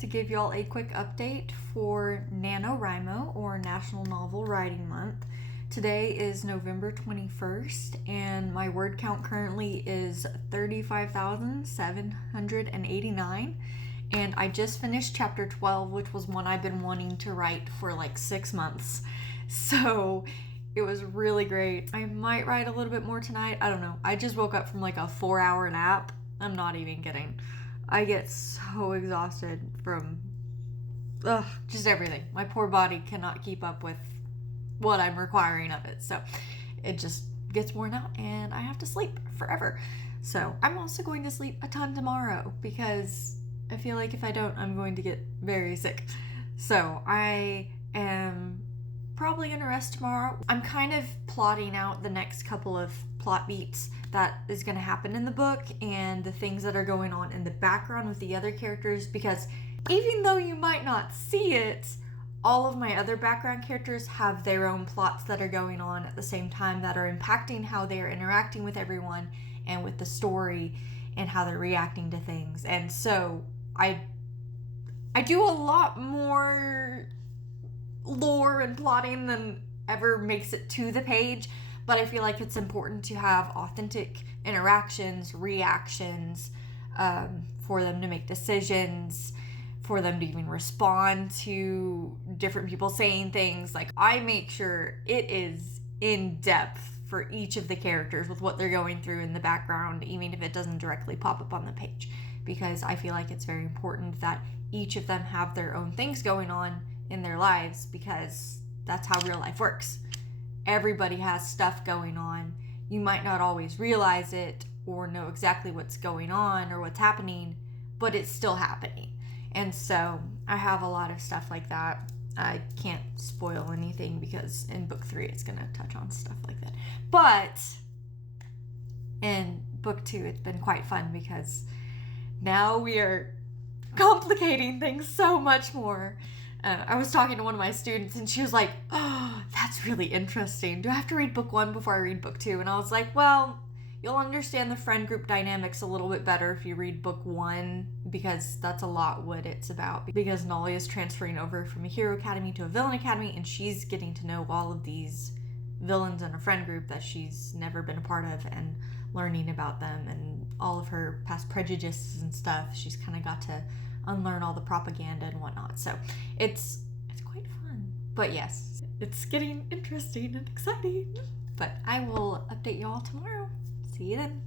to give y'all a quick update for NaNoWriMo, or National Novel Writing Month. Today is November 21st, and my word count currently is 35,789. And I just finished chapter 12, which was one I've been wanting to write for like 6 months. So it was really great. I might write a little bit more tonight. I don't know. I just woke up from like a 4-hour nap. I'm not even kidding. I get so exhausted from just everything. My poor body cannot keep up with what I'm requiring of it. So it just gets worn out and I have to sleep forever. So I'm also going to sleep a ton tomorrow because I feel like if I don't, I'm going to get very sick. So I am probably going to rest tomorrow. I'm kind of plotting out the next couple of plot beats that is going to happen in the book and the things that are going on in the background with the other characters, because even though you might not see it, all of my other background characters have their own plots that are going on at the same time that are impacting how they are interacting with everyone and with the story and how they're reacting to things. And so I do a lot more lore and plotting than ever makes it to the page, but I feel like it's important to have authentic interactions, reactions, for them to make decisions, for them to even respond to different people saying things. Like, I make sure it is in depth for each of the characters with what they're going through in the background, even if it doesn't directly pop up on the page, because I feel like it's very important that each of them have their own things going on in their lives, because that's how real life works. Everybody has stuff going on. You might not always realize it or know exactly what's going on or what's happening, but it's still happening. And so I have a lot of stuff like that. I can't spoil anything because in book 3 it's going to touch on stuff like that. But in book 2 it's been quite fun because now we are complicating things so much more. I was talking to one of my students and she was like, "Oh, that's really interesting. Do I have to read book 1 before I read book 2? And I was like, well, you'll understand the friend group dynamics a little bit better if you read book 1, because that's a lot what it's about. Because Nolly is transferring over from a hero academy to a villain academy, and she's getting to know all of these villains in a friend group that she's never been a part of and learning about them and all of her past prejudices and stuff. She's kind of got to unlearn all the propaganda and whatnot. So it's quite fun. But yes, it's getting interesting and exciting. But I will update you all tomorrow. See you then.